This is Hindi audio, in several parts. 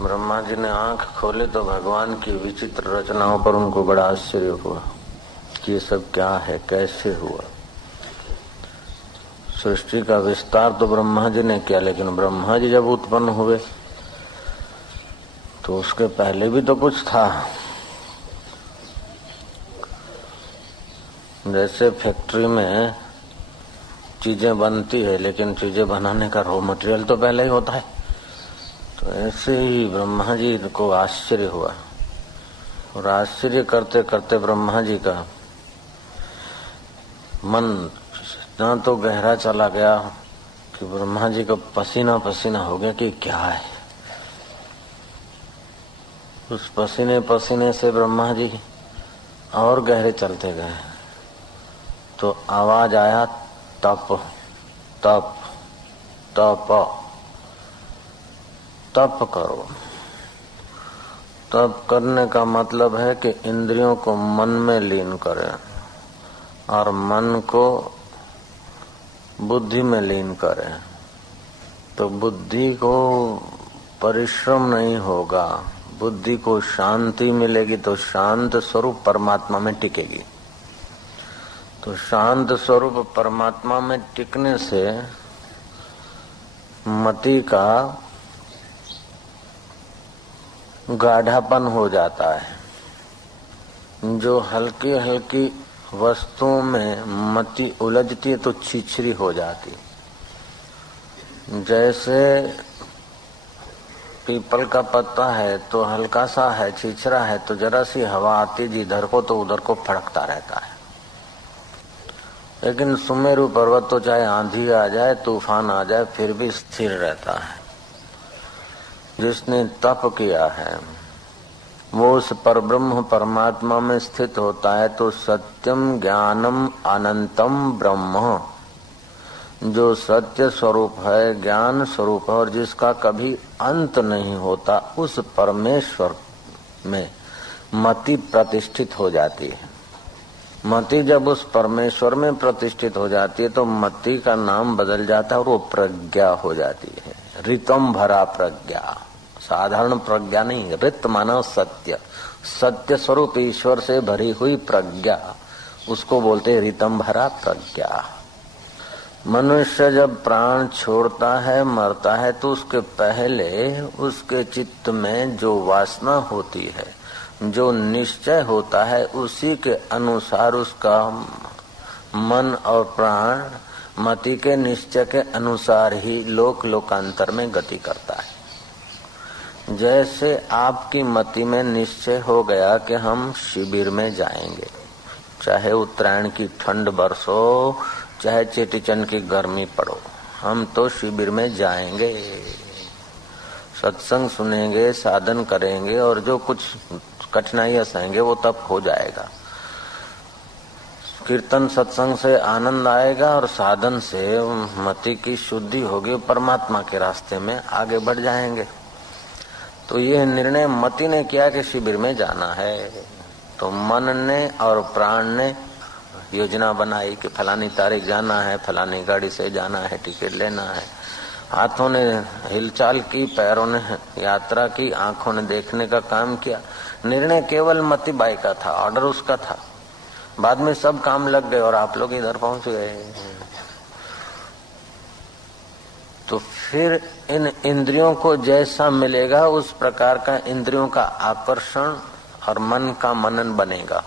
ब्रह्मा जी ने आंख खोले तो भगवान की विचित्र रचनाओं पर उनको बड़ा आश्चर्य हुआ कि ये सब क्या है, कैसे हुआ। सृष्टि का विस्तार तो ब्रह्मा जी ने किया, लेकिन ब्रह्मा जी जब उत्पन्न हुए तो उसके पहले भी तो कुछ था। जैसे फैक्ट्री में चीजें बनती है, लेकिन चीजें बनाने का रॉ मटेरियल तो पहले ही होता है। तो ऐसे ही ब्रह्मा जी को आश्चर्य हुआ, और आश्चर्य करते करते ब्रह्मा जी का मन इतना तो गहरा चला गया कि ब्रह्मा जी का पसीना पसीना हो गया कि क्या है। उस पसीने पसीने से ब्रह्मा जी और गहरे चलते गए तो आवाज आया, तप तप तप तप करो। तप करने का मतलब है कि इंद्रियों को मन में लीन करें और मन को बुद्धि में लीन करें। तो बुद्धि को परिश्रम नहीं होगा, बुद्धि को शांति मिलेगी, तो शांत स्वरूप परमात्मा में टिकेगी। तो शांत स्वरूप परमात्मा में टिकने से मति का गाढ़ापन हो जाता है। जो हल्की हल्की वस्तुओं में मति उलझती है तो छिछरी हो जाती। जैसे पीपल का पत्ता है तो हल्का सा है, छिछरा है, तो जरा सी हवा आती जिधर को तो उधर को फड़कता रहता है। लेकिन सुमेरु पर्वत तो चाहे आंधी आ जाए, तूफान आ जाए, फिर भी स्थिर रहता है। जिसने तप किया है वो उस परब्रह्म परमात्मा में स्थित होता है। तो सत्यम ज्ञानम अनंतम ब्रह्म, जो सत्य स्वरूप है, ज्ञान स्वरूप है और जिसका कभी अंत नहीं होता, उस परमेश्वर में मति प्रतिष्ठित हो जाती है। मति जब उस परमेश्वर में प्रतिष्ठित हो जाती है तो मति का नाम बदल जाता है और वो प्रज्ञा हो जाती है। ऋतम भरा प्रज्ञा, साधारण प्रज्ञा नहीं, ऋत माना सत्य, सत्य स्वरूप ईश्वर से भरी हुई प्रज्ञा, उसको बोलते हैं ऋतम भरा प्रज्ञा। मनुष्य जब प्राण छोड़ता है, मरता है, तो उसके पहले उसके चित्त में जो वासना होती है, जो निश्चय होता है, उसी के अनुसार उसका मन और प्राण मति के निश्चय के अनुसार ही लोक लोकांतर में गति करता है। जैसे आपकी मति में निश्चय हो गया कि हम शिविर में जाएंगे, चाहे उत्तरायण की ठंड बरसो, चाहे चेटीचंड की गर्मी पड़ो, हम तो शिविर में जाएंगे, सत्संग सुनेंगे, साधन करेंगे, और जो कुछ कठिनाइयां सहेंगे वो तब हो जाएगा। कीर्तन सत्संग से आनंद आएगा और साधन से मति की शुद्धि होगी, परमात्मा के रास्ते में आगे बढ़ जाएंगे। तो ये निर्णय मति ने किया कि शिविर में जाना है, तो मन ने और प्राण ने योजना बनाई कि फलानी तारीख जाना है, फलानी गाड़ी से जाना है, टिकट लेना है। हाथों ने हिलचाल की, पैरों ने यात्रा की, आंखों ने देखने का काम किया। निर्णय केवल मति बाई का था, ऑर्डर उसका था। बाद में सब काम लग गए और आप लोग इधर पहुंच गए। तो फिर इन इंद्रियों को जैसा मिलेगा उस प्रकार का इंद्रियों का आकर्षण और मन का मनन बनेगा।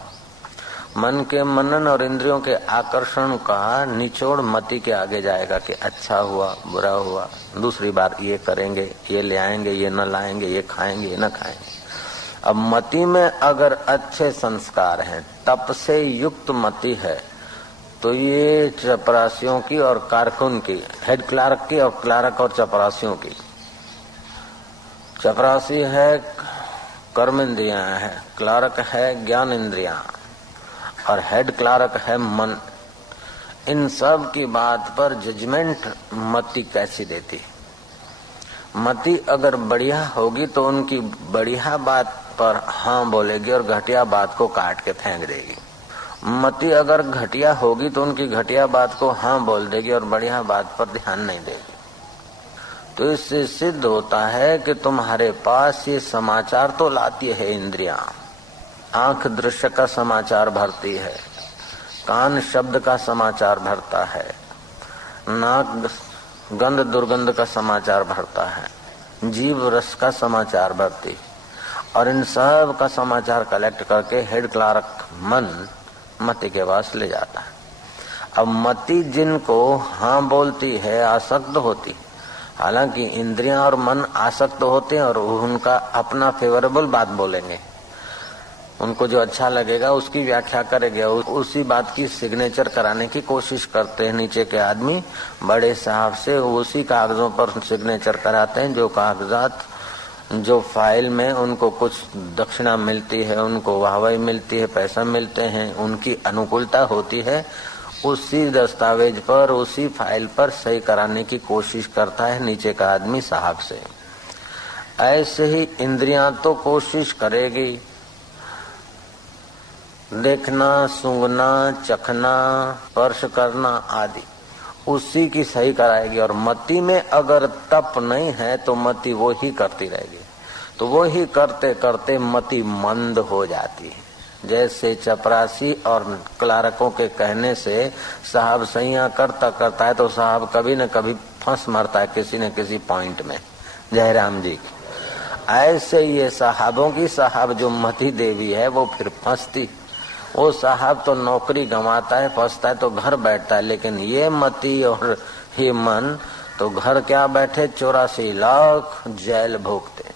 मन के मनन और इंद्रियों के आकर्षण का निचोड़ मति के आगे जाएगा कि अच्छा हुआ, बुरा हुआ, दूसरी बार ये करेंगे, ये ले आएंगे, ये न लाएंगे, ये खाएंगे, ये न खाएंगे। अब मति में अगर अच्छे संस्कार हैं, तप से युक्त मति है, तो ये चपरासियों की और कारकुन की, हेड क्लार्क की और क्लार्क और चपरासियों की। चपरासी है कर्म इंद्रियां है, क्लार्क है ज्ञान इंद्रियां और हेड क्लार्क है मन। इन सब की बात पर जजमेंट मति कैसी देती। मति अगर बढ़िया होगी तो उनकी बढ़िया बात पर हाँ बोलेगी और घटिया बात को काट के फेंक देगी। मति अगर घटिया होगी तो उनकी घटिया बात को हाँ बोल देगी और बढ़िया बात पर ध्यान नहीं देगी। तो इससे सिद्ध होता है कि तुम्हारे पास ये समाचार तो लाती है इंद्रियां। आंख दृश्य का समाचार भरती है, कान शब्द का समाचार भरता है, नाक गंध दुर्गंध का समाचार भरता है, जीव रस का समाचार भरती, और इन सब का समाचार कलेक्ट करके हेड क्लार्क मन मति के पास ले जाता है। अब मति जिनको हाँ बोलती है, आसक्त होती, हालांकि इंद्रियां और मन आसक्त होते हैं और उनका अपना फेवरेबल बात बोलेंगे, उनको जो अच्छा लगेगा उसकी व्याख्या करेंगे, उसी बात की सिग्नेचर कराने की कोशिश करते हैं। नीचे के आदमी बड़े साहब से उसी कागजों पर सिग्नेचर कराते हैं, जो कागजात जो फाइल में उनको कुछ दक्षिणा मिलती है, उनको वाहवाही मिलती है, पैसा मिलते हैं, उनकी अनुकूलता होती है, उसी दस्तावेज पर उसी फाइल पर सही कराने की कोशिश करता है नीचे का आदमी साहब से। ऐसे ही इंद्रियां तो कोशिश करेगी, देखना, सूंघना, चखना, स्पर्श करना आदि उसी की सही कराएगी। और मति में अगर तप नहीं है तो मति वो ही करती रहेगी, तो वो ही करते करते मति मंद हो जाती है। जैसे चपरासी और क्लारकों के कहने से साहब सैया करता करता है तो साहब कभी न कभी फंस मरता है किसी न किसी पॉइंट में। जयराम जी की ऐसे ये साहबों की साहब जो मति देवी है वो फिर फंसती। वो साहब तो नौकरी गंवाता है, फंसता है तो घर बैठता है, लेकिन ये मति और ये मन तो घर क्या बैठे 84 लाख जेल भोगते।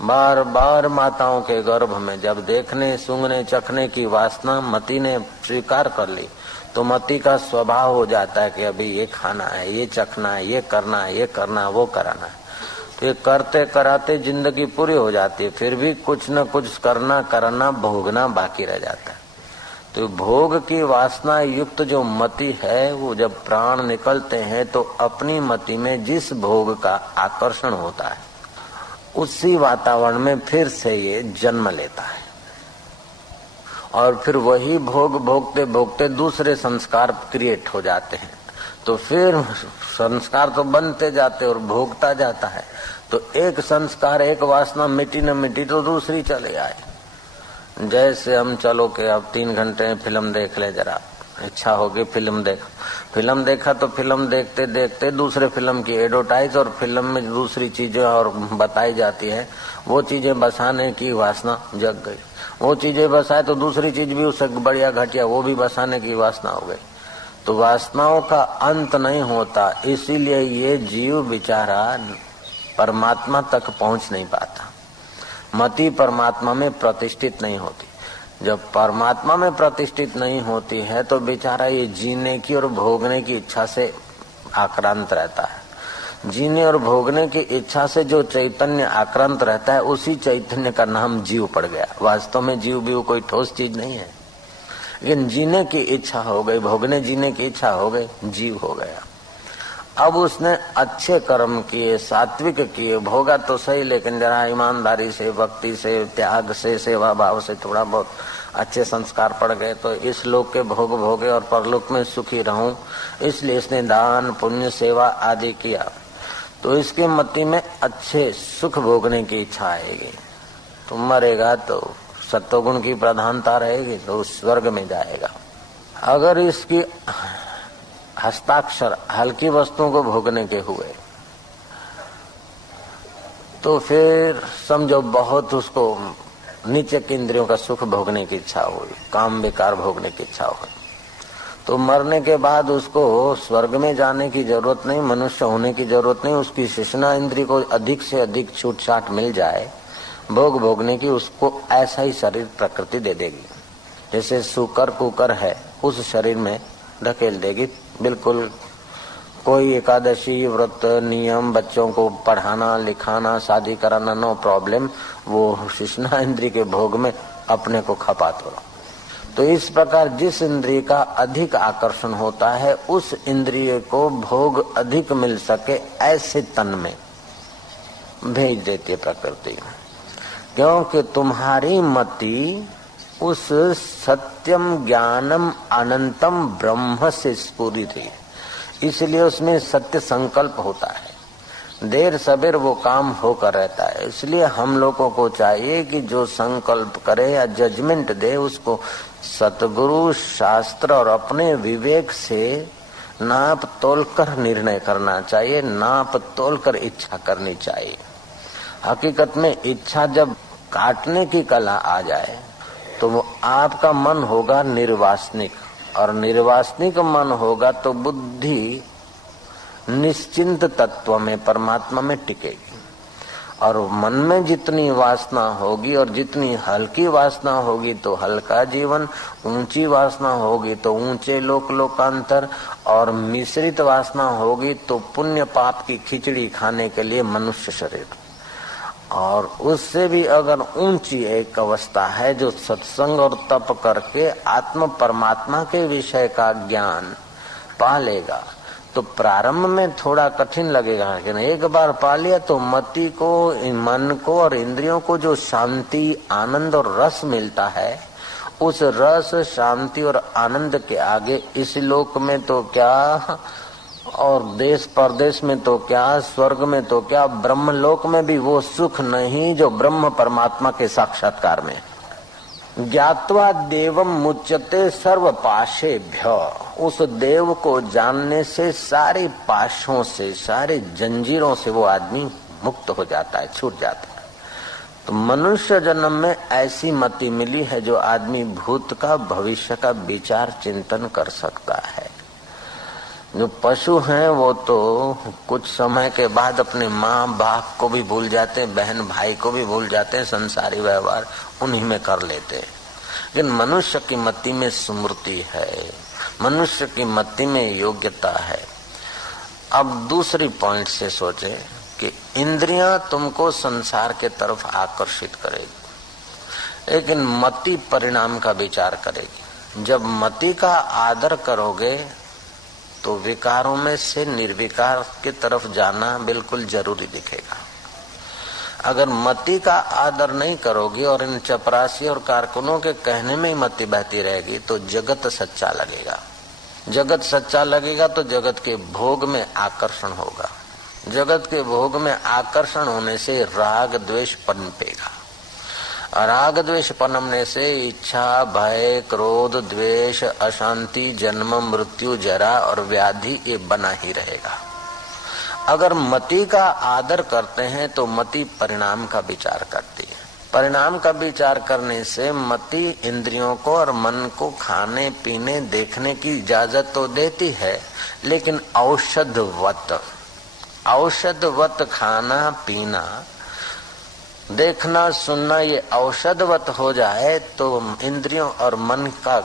बार बार माताओं के गर्भ में जब देखने सूंघने चखने की वासना मति ने स्वीकार कर ली तो मति का स्वभाव हो जाता है कि अभी ये खाना है, ये चखना है, ये करना है, ये करना है, वो कराना है। तो ये करते कराते जिंदगी पूरी हो जाती है, फिर भी कुछ न कुछ करना भोगना बाकी रह जाता है। तो भोग की वासना युक्त जो मति है वो जब प्राण निकलते हैं तो अपनी मति में जिस भोग का आकर्षण होता है उसी वातावरण में फिर से ये जन्म लेता है, और फिर वही भोग भोगते भोगते दूसरे संस्कार क्रिएट हो जाते हैं। तो फिर संस्कार तो बनते जाते और भोगता जाता है। तो एक संस्कार एक वासना मिटी न मिटी तो दूसरी चले आए। जैसे हम चलो कि अब 3 घंटे फिल्म देख ले, जरा इच्छा होगी फिल्म देखा तो फिल्म देखते देखते दूसरे फिल्म की एडवर्टाइज और फिल्म में दूसरी चीजें और बताई जाती है, वो चीजें बसाने की वासना जग गई। वो चीजें बसाए तो दूसरी चीज भी उससे बढ़िया घटिया वो भी बसाने की वासना हो गई। तो वासनाओं का अंत नहीं होता, इसीलिए ये जीव बेचारा परमात्मा तक पहुंच नहीं पाता। मति परमात्मा में प्रतिष्ठित नहीं होती। जब परमात्मा में प्रतिष्ठित नहीं होती है तो बेचारा ये जीने की और भोगने की इच्छा से आक्रांत रहता है। जीने और भोगने की इच्छा से जो चैतन्य आक्रांत रहता है उसी चैतन्य का नाम जीव पड़ गया। वास्तव में जीव भी कोई ठोस चीज नहीं है, लेकिन जीने की इच्छा हो गई, भोगने जीने की इच्छा हो गई, जीव हो गया। अब उसने अच्छे कर्म किए, सात्विक किए, भोगा तो सही, लेकिन जरा ईमानदारी से, भक्ति से, त्याग से, सेवा भाव से थोड़ा बहुत अच्छे संस्कार पड़ गए तो इस लोक के भोग भोगे और परलोक में सुखी रहूं, इसलिए इसने दान पुण्य सेवा आदि किया। तो इसके मति में अच्छे सुख भोगने की इच्छा आएगी। तो मरेगा तो सत्वगुण की प्रधानता रहेगी तो स्वर्ग में जाएगा। अगर इसकी हस्ताक्षर हल्की वस्तुओं को भोगने के हुए तो फिर समझो बहुत उसको नीचे के इंद्रियों का सुख भोगने की इच्छा हुई, काम बेकार भोगने की इच्छा हुई, तो मरने के बाद उसको स्वर्ग में जाने की जरूरत नहीं, मनुष्य होने की जरूरत नहीं। उसकी शेषना इंद्रिय को अधिक से अधिक छूट छाट मिल जाए भोग भोगने की, उसको ऐसा ही शरीर प्रकृति दे देगी। जैसे सुकर कुकर है उस शरीर में धकेल देगी। बिल्कुल कोई एकादशी व्रत नियम, बच्चों को पढ़ाना लिखाना शादी कराना नो प्रॉब्लम, वो शेषना इंद्रिय के भोग में अपने को खपा तोड़ो। तो इस प्रकार जिस इंद्रिय का अधिक आकर्षण होता है उस इंद्रिय को भोग अधिक मिल सके ऐसे तन में भेज देती है प्रकृति, क्योंकि तुम्हारी मति उस सत्यम ज्ञानम अनंतम ब्रह्म से स्फुरित है, इसलिए उसमें सत्य संकल्प होता है। देर सबेर वो काम होकर रहता है। इसलिए हम लोगों को चाहिए कि जो संकल्प करे या जजमेंट दे उसको सतगुरु, शास्त्र और अपने विवेक से नाप तोल कर निर्णय करना चाहिए, नाप तोल कर इच्छा करनी चाहिए। हकीकत में इच्छा जब काटने की कला आ जाए तो वो आपका मन होगा निर्वासनिक, और निर्वासनिक मन होगा तो बुद्धि निश्चिंत तत्व में, परमात्मा में टिकेगी। और मन में जितनी वासना होगी और जितनी हल्की वासना होगी तो हल्का जीवन, ऊंची वासना होगी तो ऊंचे लोकांतर, और मिश्रित वासना होगी तो पुण्य पाप की खिचड़ी खाने के लिए मनुष्य शरीर। और उससे भी अगर ऊंची एक अवस्था है जो सत्संग और तप करके आत्म परमात्मा के विषय का ज्ञान पा लेगा, तो प्रारंभ में थोड़ा कठिन लगेगा, लेकिन एक बार पा लिया तो मति को, मन को और इंद्रियों को जो शांति, आनंद और रस मिलता है, उस रस, शांति और आनंद के आगे इस लोक में तो क्या और देश परदेश में तो क्या, स्वर्ग में तो क्या, ब्रह्मलोक में भी वो सुख नहीं जो ब्रह्म परमात्मा के साक्षात्कार में। ज्ञात्वा देवम मुच्यते सर्व पाशेभ्य, उस देव को जानने से सारे पाशों से, सारे जंजीरों से वो आदमी मुक्त हो जाता है, छूट जाता है। तो मनुष्य जन्म में ऐसी मति मिली है जो आदमी भूत का, भविष्य का विचार चिंतन कर सकता है। जो पशु हैं वो तो कुछ समय के बाद अपने माँ बाप को भी भूल जाते हैं, बहन भाई को भी भूल जाते हैं, संसारी व्यवहार उन्हीं में कर लेते हैं। लेकिन मनुष्य की मति में स्मृति है, मनुष्य की मति में योग्यता है। अब दूसरी पॉइंट से सोचे कि इंद्रियां तुमको संसार के तरफ आकर्षित करेगी, लेकिन मति परिणाम का विचार करेगी। जब मति का आदर करोगे तो विकारों में से निर्विकार की तरफ जाना बिल्कुल जरूरी दिखेगा। अगर मति का आदर नहीं करोगी और इन चपरासी और कारकुनों के कहने में ही मति बहती रहेगी तो जगत सच्चा लगेगा। जगत सच्चा लगेगा तो जगत के भोग में आकर्षण होगा। जगत के भोग में आकर्षण होने से राग द्वेष पनपेगा। राग द्वेष पनपने से इच्छा, भय, क्रोध, द्वेष, अशांति, जन्म, मृत्यु, जरा और व्याधि ये बना ही रहेगा। अगर मति का आदर करते हैं तो मति परिणाम का विचार करती है। परिणाम का विचार करने से मति इंद्रियों को और मन को खाने पीने देखने की इजाजत तो देती है, लेकिन औषधवत खाना पीना, देखना सुनना ये औषधवत हो जाए तो इंद्रियों और मन का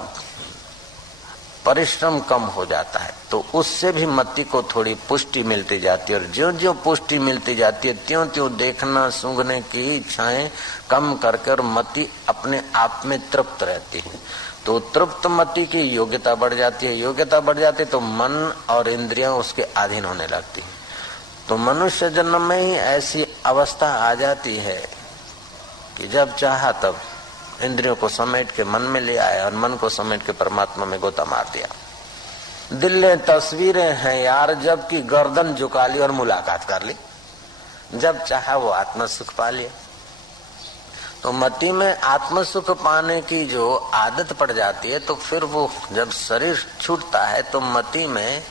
परिश्रम कम हो जाता है, तो उससे भी मति को थोड़ी पुष्टि मिलती जाती है। और ज्यों ज्यों पुष्टि मिलती जाती है त्यों त्यों देखना सूंघने की इच्छाएं कम करके और मति अपने आप में तृप्त रहती है। तो तृप्त मति की योग्यता बढ़ जाती है, योग्यता बढ़ जाती है तो मन और इंद्रियां उसके अधीन होने लगती है। तो मनुष्य जन्म में ही ऐसी अवस्था आ जाती है कि जब चाहा तब इंद्रियों को समेट के मन में ले आया और मन को समेट के परमात्मा में गोता मार दिया। दिल ने तस्वीरें हैं यार, जब की गर्दन झुका ली और मुलाकात कर ली, जब चाहा वो आत्म सुख पा लिया। तो मति में आत्म सुख पाने की जो आदत पड़ जाती है तो फिर वो जब शरीर छूटता है तो मति में,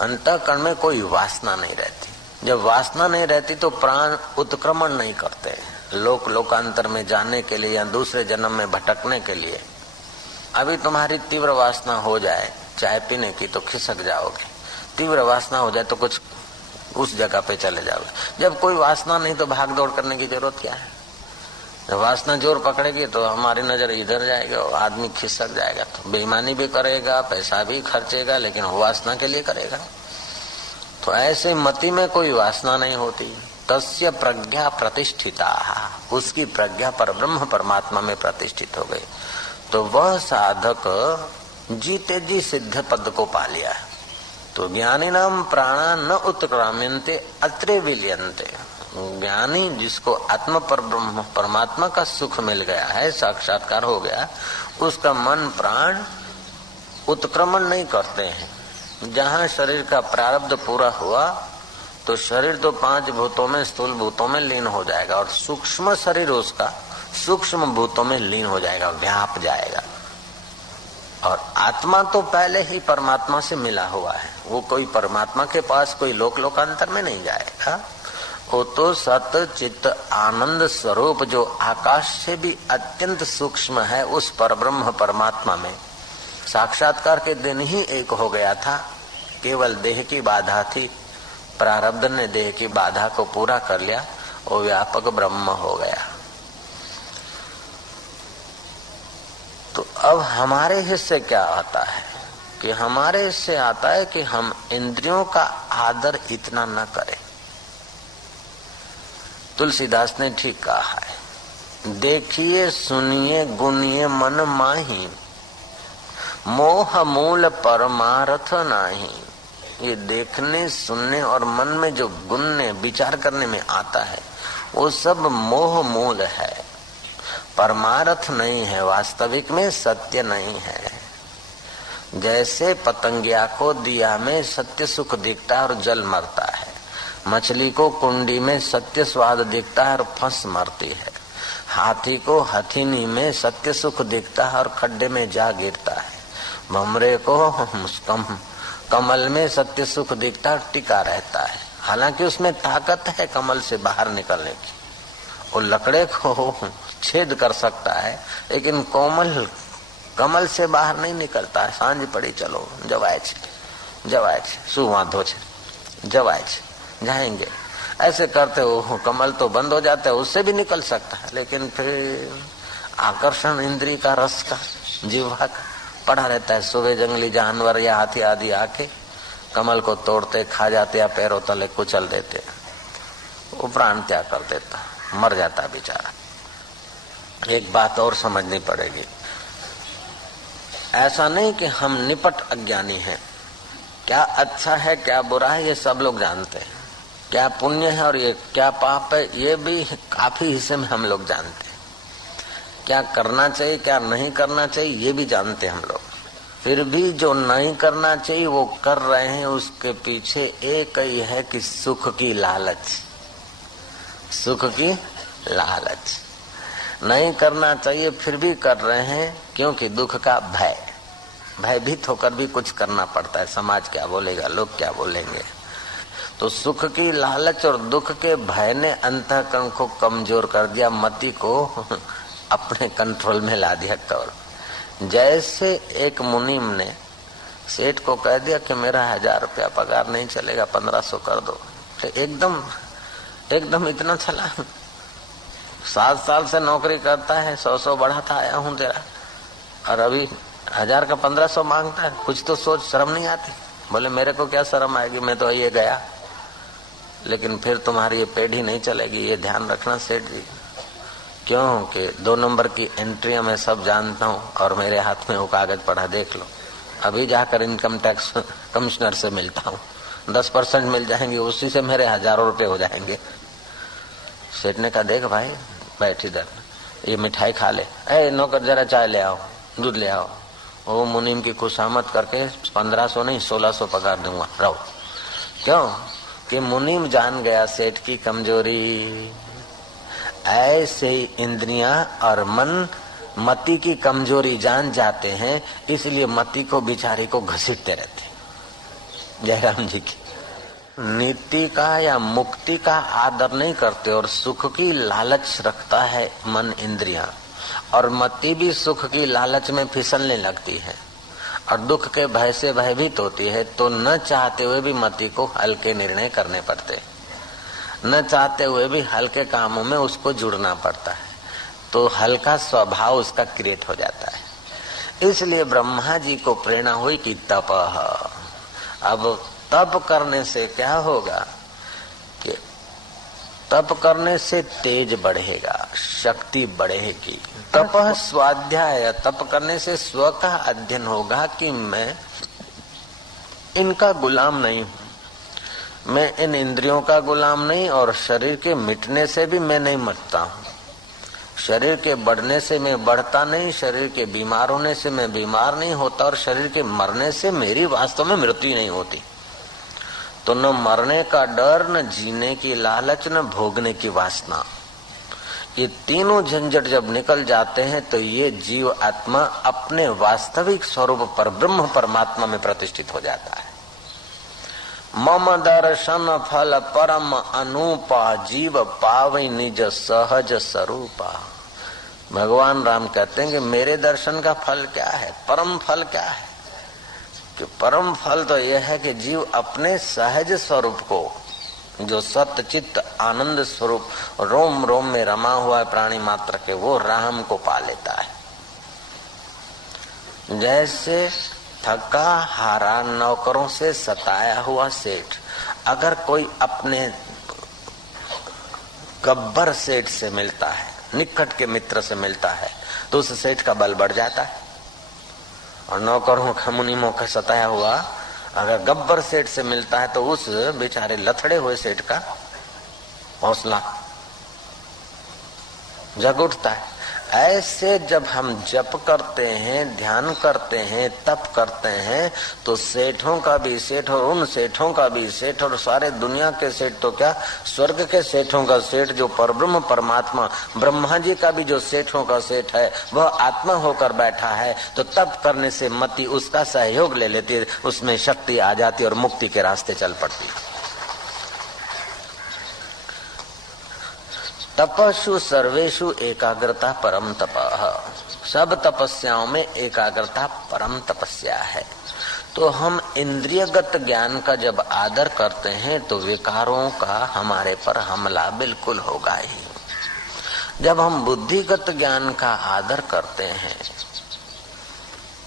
अंतःकरण में कोई वासना नहीं रहती। जब वासना नहीं रहती तो प्राण उत्क्रमण नहीं करते लोकांतर में जाने के लिए या दूसरे जन्म में भटकने के लिए। अभी तुम्हारी तीव्र वासना हो जाए चाय पीने की तो खिसक जाओगे, तीव्र वासना हो जाए तो कुछ उस जगह पे चले जाओगे। जब कोई वासना नहीं तो भाग दौड़ करने की जरूरत क्या है। जब वासना जोर पकड़ेगी तो हमारी नजर इधर जाएगी और आदमी खिसक जाएगा, तो बेईमानी भी करेगा, पैसा भी खर्चेगा, लेकिन वासना के लिए करेगा। तो ऐसे मति में कोई वासना नहीं होती। तस्य प्रज्ञा प्रतिष्ठिता, उसकी प्रज्ञा पर ब्रह्म परमात्मा में प्रतिष्ठित हो गई। तो वह साधक जीते जी सिद्ध पद को पा लिया है। तो ज्ञानी नाम प्राणा न उत्क्राम्यन्ते अत्रे विलियन्ते। ज्ञानी जिसको आत्म पर ब्रह्म परमात्मा का सुख मिल गया है, साक्षात्कार हो गया, उसका मन प्राण उत्क्रमण नहीं करते हैं। जहाँ शरीर का प्रारब्ध पूरा हुआ तो शरीर तो 5 भूतों में, स्थूल भूतों में लीन हो जाएगा और सूक्ष्म शरीर उसका सूक्ष्म भूतों में लीन हो जाएगा, व्याप जाएगा। और आत्मा तो पहले ही परमात्मा से मिला हुआ है, वो कोई परमात्मा के पास कोई लोकांतर में नहीं जाएगा। वो तो सत चित्त आनंद स्वरूप जो आकाश से भी अत्यंत सूक्ष्म है, उस परब्रह्म परमात्मा में साक्षात्कार के दिन ही एक हो गया था। केवल देह की बाधा थी, प्रारब्ध ने देह की बाधा को पूरा कर लिया, वो व्यापक ब्रह्म हो गया। तो अब हमारे हिस्से क्या आता है कि हमारे हिस्से आता है कि हम इंद्रियों का आदर इतना न करें। तुलसीदास ने ठीक कहा है, देखिए सुनिए गुनिए मन माही, मोह मूल परमार्थ नाही। ये देखने सुनने और मन में जो गुनने विचार करने में आता है वो सब मोह मूल है, परमार्थ नहीं है, वास्तविक में सत्य नहीं है। जैसे पतंगिया को दिया में सत्य सुख दिखता है और जल मरता है, मछली को कुंडी में सत्य स्वाद दिखता है और फंस मरती है, हाथी को हथीनी में सत्य सुख दिखता है और खड्डे में जा गिरता है, भमरे को कमल में सत्य सुख दिखता है और टिका रहता है। हालांकि उसमें ताकत है कमल से बाहर निकलने की, वो लकड़े को छेद कर सकता है, लेकिन कमल से बाहर नहीं निकलता है। सांझ पड़ी चलो जवाय शू वांधो छे जवाय जाएंगे, ऐसे करते हो कमल तो बंद हो जाता है, उससे भी निकल सकता है, लेकिन फिर आकर्षण इंद्री का रस का जीवा का पड़ा रहता है। सुबह जंगली जानवर या हाथी आदि आके कमल को तोड़ते खा जाते या पैरों तले कुचल देते, वो प्राण त्याग कर देता, मर जाता बेचारा। एक बात और समझनी पड़ेगी, ऐसा नहीं कि हम निपट अज्ञानी हैं, क्या अच्छा है क्या बुरा है ये सब लोग जानते हैं, क्या पुण्य है और ये क्या पाप है ये भी काफी हिस्से में हम लोग जानते हैं, क्या करना चाहिए क्या नहीं करना चाहिए ये भी जानते हैं हम लोग। फिर भी जो नहीं करना चाहिए वो कर रहे हैं, उसके पीछे एक ही है कि सुख की लालच, सुख की लालच। नहीं करना चाहिए फिर भी कर रहे हैं, क्योंकि दुख का भय, भयभीत होकर भी कुछ करना पड़ता है, समाज क्या बोलेगा, लोग क्या बोलेंगे। तो सुख की लालच और दुख के भय ने अंतःकरण को कमजोर कर दिया, मति को अपने कंट्रोल में ला दिया कवर। जैसे एक मुनीम ने सेठ को कह दिया कि मेरा 1000 रुपया पगार नहीं चलेगा, 1500 कर दो, तो एकदम इतना चला। 7 साल से नौकरी करता है, 100 बढ़ाता आया हूँ तेरा, और अभी 1000 का 1500 मांगता है। कुछ तो सोच, शर्म नहीं आती? बोले मेरे को क्या शर्म आएगी, मैं तो ये गया, लेकिन फिर तुम्हारी ये पेढ़ी नहीं चलेगी, ये ध्यान रखना सेठ जी। क्यों कि 2 नंबर की एंट्रियां मैं सब जानता हूँ और मेरे हाथ में वो कागज पड़ा, देख लो। अभी जाकर इनकम टैक्स कमिश्नर से मिलता हूँ, 10% मिल जाएंगे, उसी से मेरे हजारों रुपए हो जाएंगे। सेठ ने कहा देख भाई बैठ इधर, ये मिठाई खा ले, ए नौकर जरा चाय ले आओ, दूध ले आओ। वो मुनीम की खुशामद करके 1500 नहीं 1600 पगार दूंगा, रहो। क्यों कि मुनीम जान गया सेठ की कमजोरी। ऐसे ही इंद्रियां और मन मति की कमजोरी जान जाते हैं, इसलिए मति को बिचारी को घसीटते रहते। जयराम जी की नीति का या मुक्ति का आदर नहीं करते और सुख की लालच रखता है मन इंद्रियां, और मति भी सुख की लालच में फिसलने लगती है और दुख के भय से भयभीत होती है। तो न चाहते हुए भी मति को हल्के निर्णय करने पड़ते, न चाहते हुए भी हल्के कामों में उसको जुड़ना पड़ता है, तो हल्का स्वभाव उसका क्रिएट हो जाता है। इसलिए ब्रह्मा जी को प्रेरणा हुई कि तप। अब तप करने से क्या होगा कि तप करने से तेज बढ़ेगा, शक्ति बढ़ेगी। तप स्वाध्याय, तप करने से स्व का अध्ययन होगा कि मैं इनका गुलाम नहीं हूं, मैं इन इंद्रियों का गुलाम नहीं, और शरीर के मिटने से भी मैं नहीं मरता हूँ, शरीर के बढ़ने से मैं बढ़ता नहीं, शरीर के बीमार होने से मैं बीमार नहीं होता, और शरीर के मरने से मेरी वास्तव में मृत्यु नहीं होती। तो न मरने का डर, न जीने की लालच, न भोगने की वासना। ये तीनों झंझट जब निकल जाते हैं तो ये जीव आत्मा अपने वास्तविक स्वरूप पर ब्रह्म परमात्मा में प्रतिष्ठित हो जाता है। मम दर्शन फल परम अनुपा, जीव पावै निज सहज स्वरूपा। भगवान राम कहते हैं कि मेरे दर्शन का फल क्या है, परम फल क्या है? कि परम फल तो यह है कि जीव अपने सहज स्वरूप को, जो सत्य चित्त आनंद स्वरूप रोम रोम में रमा हुआ है प्राणी मात्र के, वो राम को पा लेता है। जैसे थका हारा नौकरों से सताया हुआ सेठ अगर कोई अपने गब्बर सेठ से मिलता है, निकट के मित्र से मिलता है, तो उस सेठ का बल बढ़ जाता है। और नौकरों का मुनीमों का सताया हुआ अगर गब्बर सेठ से मिलता है तो उस बेचारे लथड़े हुए सेठ का हौसला जग उठता है। ऐसे जब हम जप करते हैं, ध्यान करते हैं, तप करते हैं, तो सेठों का भी सेठ और उन सेठों का भी सेठ और सारे दुनिया के सेठ तो क्या, स्वर्ग के सेठों का सेठ जो परब्रह्म परमात्मा ब्रह्मा जी का भी जो सेठों का सेठ है वह आत्मा होकर बैठा है। तो तप करने से मति उसका सहयोग ले लेती है, उसमें शक्ति आ जाती और मुक्ति के रास्ते चल पड़ती है। तपस्ु सर्वेषु एकाग्रता परम तपः। सब तपस्याओं में एकाग्रता परम तपस्या है। तो हम इंद्रियगत ज्ञान का जब आदर करते हैं तो विकारों का हमारे पर हमला बिल्कुल होगा ही। जब हम बुद्धिगत ज्ञान का आदर करते हैं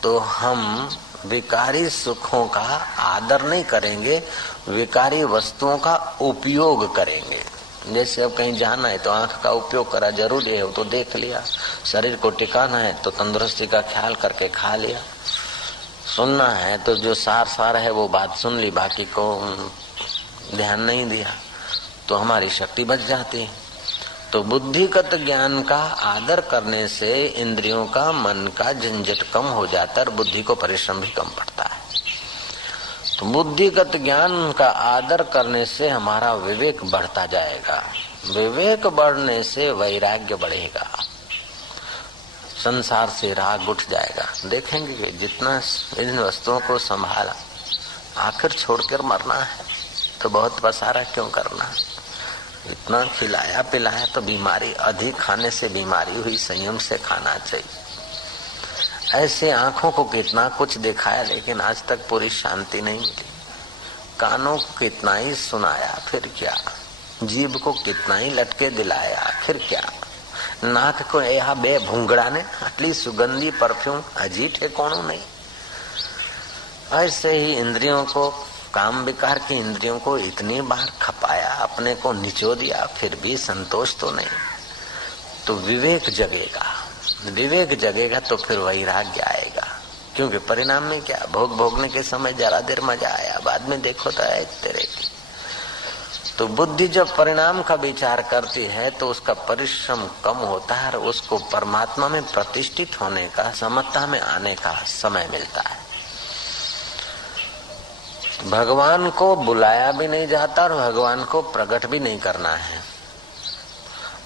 तो हम विकारी सुखों का आदर नहीं करेंगे, विकारी वस्तुओं का उपयोग करेंगे। जैसे अब कहीं जाना है तो आंख का उपयोग करा, जरूरी है वो तो देख लिया। शरीर को टिकाना है तो तंदुरुस्ती का ख्याल करके खा लिया। सुनना है तो जो सार है वो बात सुन ली, बाकी को ध्यान नहीं दिया तो हमारी शक्ति बच जाती है। तो बुद्धिगत ज्ञान का आदर करने से इंद्रियों का, मन का झंझट कम हो जाता है और बुद्धि को परिश्रम भी कम पड़ता है। तो बुद्धिगत ज्ञान का आदर करने से हमारा विवेक बढ़ता जाएगा, विवेक बढ़ने से वैराग्य बढ़ेगा, संसार से राग उठ जाएगा। देखेंगे कि जितना इन वस्तुओं को संभाला, आखिर छोड़कर मरना है तो बहुत पसारा क्यों करना। इतना खिलाया पिलाया तो बीमारी, अधिक खाने से बीमारी हुई, संयम से खाना चाहिए। ऐसे आंखों को कितना कुछ दिखाया लेकिन आज तक पूरी शांति नहीं मिली। कानों को कितना ही सुनाया फिर क्या, जीभ को कितना ही लटके दिलाया फिर क्या, नाक को यह बे भूंगड़ा ने आटली सुगंधी परफ्यूम हजी ठेकोणो नहीं। ऐसे ही इंद्रियों को, काम विकार की इंद्रियों को इतनी बार खपाया, अपने को निचो दिया, फिर भी संतोष तो नहीं। तो विवेक जगेगा, विवेक जगेगा तो फिर वैराग्य आएगा। क्योंकि परिणाम में क्या, भोग भोगने के समय जरा देर मजा आया, बाद में देखो तो ऐसे रहेगी। तो बुद्धि जब परिणाम का विचार करती है तो उसका परिश्रम कम होता है और उसको परमात्मा में प्रतिष्ठित होने का, समता में आने का समय मिलता है। भगवान को बुलाया भी नहीं जाता और भगवान को प्रकट भी नहीं करना है।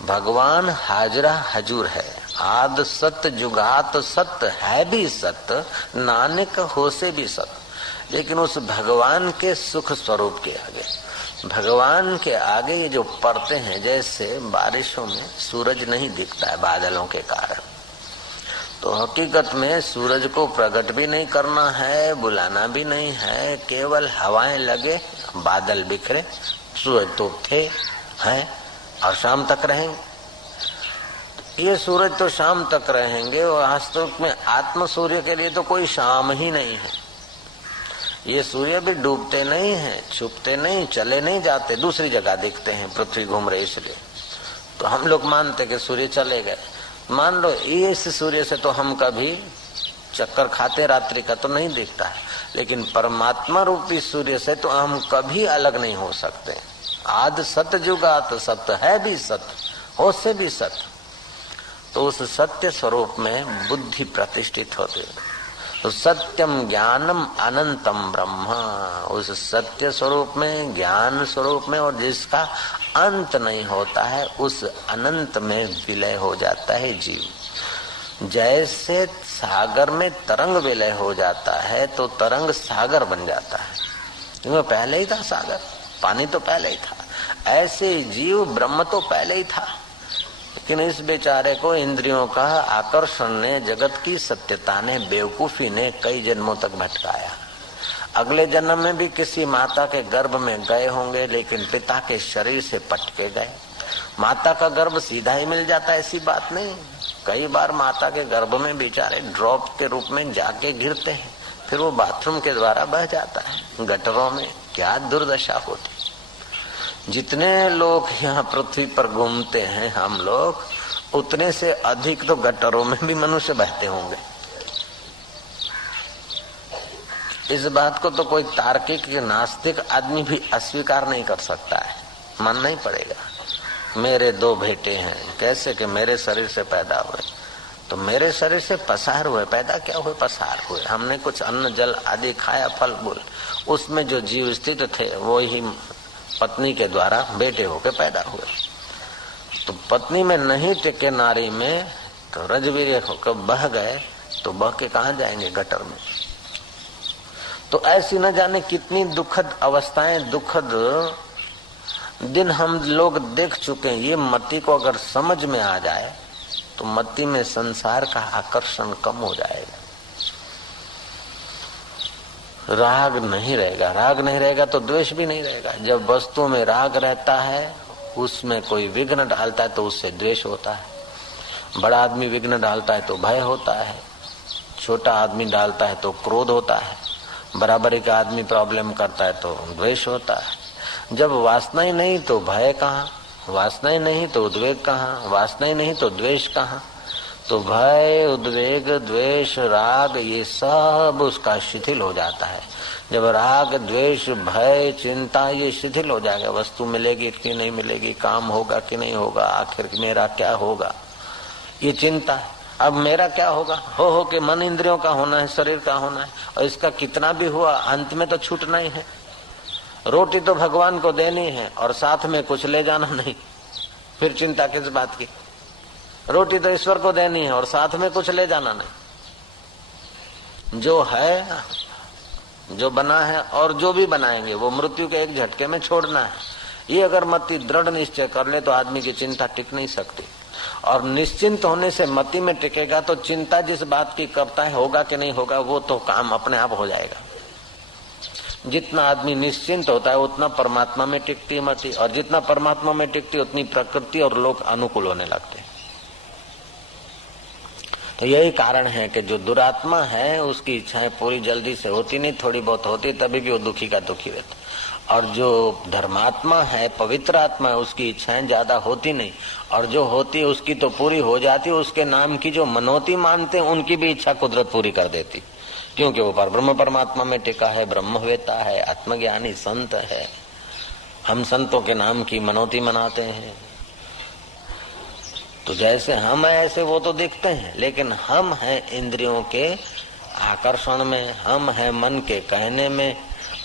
भगवान हाजरा हजूर है, आद सत्य जुगात सत्य है भी सत्य, नानक हो से भी सत्य। लेकिन उस भगवान के सुख स्वरूप के आगे, भगवान के आगे ये जो पड़ते हैं, जैसे बारिशों में सूरज नहीं दिखता है बादलों के कारण, तो हकीकत में सूरज को प्रकट भी नहीं करना है, बुलाना भी नहीं है, केवल हवाएं लगे, बादल बिखरे, सूरज तो थे हैं और शाम तक रहेंगे। ये सूरज तो शाम तक रहेंगे और वास्तव में आत्म सूर्य के लिए तो कोई शाम ही नहीं है। ये सूर्य भी डूबते नहीं हैं, छुपते नहीं, चले नहीं जाते, दूसरी जगह दिखते हैं, पृथ्वी घूम रही इसलिए। तो हम लोग मानते कि सूर्य चले गए। मान लो इस सूर्य से तो हम कभी चक्कर खाते रात्रि का तो नहीं दिखता है, लेकिन परमात्मा रूपी सूर्य से तो हम कभी अलग नहीं हो सकते। आद सत्य जुगात सत्य है भी सत्य, हो से भी सत्य। तो उस सत्य स्वरूप में बुद्धि प्रतिष्ठित होती है। तो सत्यम ज्ञानम अनंतम ब्रह्म, उस सत्य स्वरूप में, ज्ञान स्वरूप में, और जिसका अंत नहीं होता है, उस अनंत में विलय हो जाता है जीव। जैसे सागर में तरंग विलय हो जाता है तो तरंग सागर बन जाता है, क्योंकि पहले ही था सागर, पानी तो पहले ही था। ऐसे जीव ब्रह्म तो पहले ही था, लेकिन इस बेचारे को इंद्रियों का आकर्षण ने, जगत की सत्यता ने, बेवकूफी ने कई जन्मों तक भटकाया। अगले जन्म में भी किसी माता के गर्भ में गए होंगे, लेकिन पिता के शरीर से पटके गए। माता का गर्भ सीधा ही मिल जाता, ऐसी बात नहीं। कई बार माता के गर्भ में बेचारे ड्रॉप के रूप में जाके गिरते हैं, फिर वो बाथरूम के द्वारा बह जाता है गटरों में। क्या दुर्दशा होती। जितने लोग यहाँ पृथ्वी पर घूमते हैं हम लोग, उतने से अधिक तो गटरों में भी मनुष्य बहते होंगे। इस बात को तो कोई तार्किक नास्तिक आदमी भी अस्वीकार नहीं कर सकता है, मानना ही पड़ेगा। मेरे 2 बेटे हैं, कैसे कि मेरे शरीर से पैदा हुए, तो मेरे शरीर से पसार हुए, पैदा क्या हुए, पसार हुए। हमने कुछ अन्न जल आदि खाया, फल फूल, उसमें जो जीव स्थित थे वो ही पत्नी के द्वारा बेटे होके पैदा हुए। तो पत्नी में नहीं टिके नारी में, तो रजवीर्य होकर बह गए, तो बह के कहाँ जाएंगे, गटर में। तो ऐसी न जाने कितनी दुखद अवस्थाएं, दुखद दिन हम लोग देख चुके हैं। ये मति को अगर समझ में आ जाए तो मति में संसार का आकर्षण कम हो जाएगा, राग नहीं रहेगा। राग नहीं रहेगा तो द्वेष भी नहीं रहेगा। जब वस्तु में राग रहता है, उसमें कोई विघ्न डालता है तो उससे द्वेष होता है। बड़ा आदमी विघ्न डालता है तो भय होता है, छोटा आदमी डालता है तो क्रोध होता है, बराबरी का आदमी प्रॉब्लम करता है तो द्वेष होता है। जब वासना ही नहीं तो भय कहाँ, वासना ही नहीं तो उद्वेग कहाँ, वासना ही नहीं तो द्वेष कहाँ। तो भय, उद्वेग, द्वेष, राग, ये सब उसका शिथिल हो जाता है। जब राग, द्वेष, भय, चिंता ये शिथिल हो जाएगा, वस्तु मिलेगी कि नहीं मिलेगी, काम होगा कि नहीं होगा, आखिर मेरा क्या होगा, ये चिंता। अब मेरा क्या होगा, हो के मन इंद्रियों का होना है, शरीर का होना है, और इसका कितना भी हुआ अंत में तो छूटना ही है। रोटी तो भगवान को देनी है और साथ में कुछ ले जाना नहीं, फिर चिंता किस बात की। रोटी तो ईश्वर को देनी है और साथ में कुछ ले जाना नहीं। जो है, जो बना है और जो भी बनाएंगे वो मृत्यु के एक झटके में छोड़ना है। ये अगर मति दृढ़ निश्चय कर ले तो आदमी की चिंता टिक नहीं सकती। और निश्चिंत होने से मति में टिकेगा तो चिंता जिस बात की करता है, होगा कि नहीं होगा, वो तो काम अपने आप हो जाएगा। जितना आदमी निश्चिंत होता है उतना परमात्मा में टिकती है मति, और जितना परमात्मा में टिकती है उतनी प्रकृति और लोग अनुकूल होने लगते हैं। तो यही कारण है कि जो दुरात्मा है उसकी इच्छाएं पूरी जल्दी से होती नहीं, थोड़ी बहुत होती तभी भी वो दुखी का दुखी रहता। और जो धर्मात्मा है, पवित्र आत्मा है, उसकी इच्छाएं ज्यादा होती नहीं, और जो होती है उसकी तो पूरी हो जाती है। उसके नाम की जो मनोती मानते हैं उनकी भी इच्छा कुदरत पूरी कर देती, क्योंकि वो परब्रह्म परमात्मा में टिका है, ब्रह्मवेता है, आत्मज्ञानी संत है। हम संतों के नाम की मनोती मनाते हैं। तो जैसे हम हैं ऐसे वो तो दिखते हैं, लेकिन हम हैं इंद्रियों के आकर्षण में, हम हैं मन के कहने में,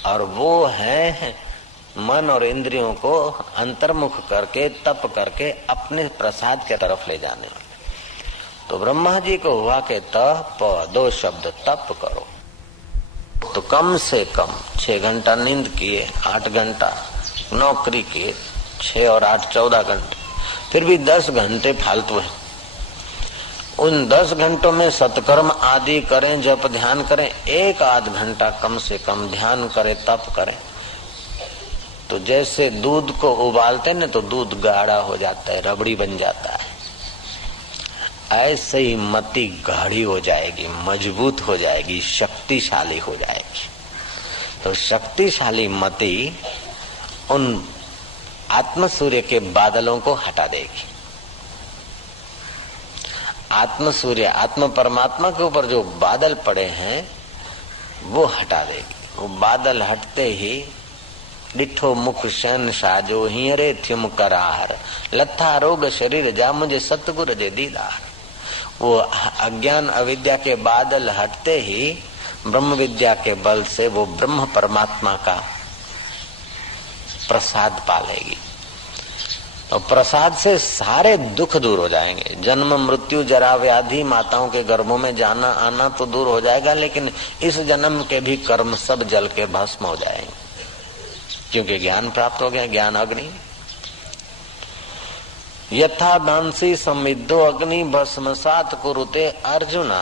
और वो है मन और इंद्रियों को अंतर्मुख करके, तप करके अपने प्रसाद की तरफ ले जाने वाले। तो ब्रह्मा जी को हुआ के तप, 2 शब्द तप करो। तो कम से कम 6 घंटा नींद किए, 8 घंटा नौकरी किए, 6 और 8 14 घंटे, फिर भी 10 घंटे फालतू है। उन 10 घंटों में सत्कर्म आदि करें, जप ध्यान करें, 1-8 घंटा कम से कम ध्यान करें, तप करें। तो जैसे दूध को उबालते हैं ना तो दूध गाढ़ा हो जाता है, रबड़ी बन जाता है, ऐसे ही मति गाढ़ी हो जाएगी, मजबूत हो जाएगी, शक्तिशाली हो जाएगी। तो शक्तिशाली मति उन आत्म सूर्य के बादलों को हटा देगी। आत्म सूर्य, आत्म परमात्मा के ऊपर जो बादल पड़े हैं वो हटा देगी। वो बादल हटते ही डिठो मुख शैन साजो हियरे थ्युम करार, लथा रोग शरीर जा मुझे सतगुर जे दीदार। वो अज्ञान अविद्या के बादल हटते ही ब्रह्म विद्या के बल से वो ब्रह्म परमात्मा का प्रसाद पालेगी। और प्रसाद से सारे दुख दूर हो जाएंगे। जन्म मृत्यु जरा व्याधि माताओं के गर्भों में जाना आना तो दूर हो जाएगा, लेकिन इस जन्म के भी कर्म सब जल के भस्म हो जाएंगे, क्योंकि ज्ञान प्राप्त हो गया। ज्ञान अग्नि यथा दांसी समिद्धो अग्नि भस्मसात कुरुते अर्जुना,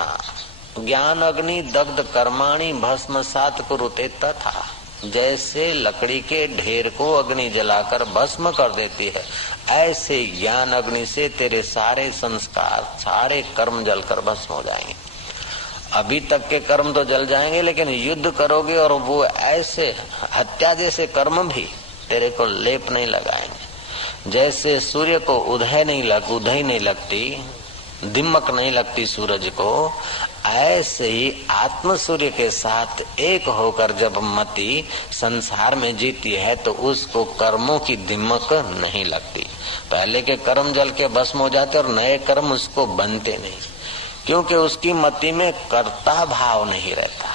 ज्ञान अग्नि दग्ध कर्माणि भस्मसात कुरुते तथा। जैसे लकड़ी के ढेर को अग्नि जलाकर भस्म कर देती है, ऐसे ज्ञान अग्नि से तेरे सारे संस्कार सारे कर्म जलकर भस्म हो जाएंगे। अभी तक के कर्म तो जल जाएंगे, लेकिन युद्ध करोगे और वो ऐसे हत्या जैसे कर्म भी तेरे को लेप नहीं लगाएंगे। जैसे सूर्य को उदय नहीं लगती, दिमक नहीं लगती सूरज को, ऐसे ही आत्म सूर्य के साथ एक होकर जब मति संसार में जीती है तो उसको कर्मों की दिमक नहीं लगती। पहले के कर्म जल के भस्म हो जाते और नए कर्म उसको बनते नहीं, क्योंकि उसकी मति में कर्ता भाव नहीं रहता।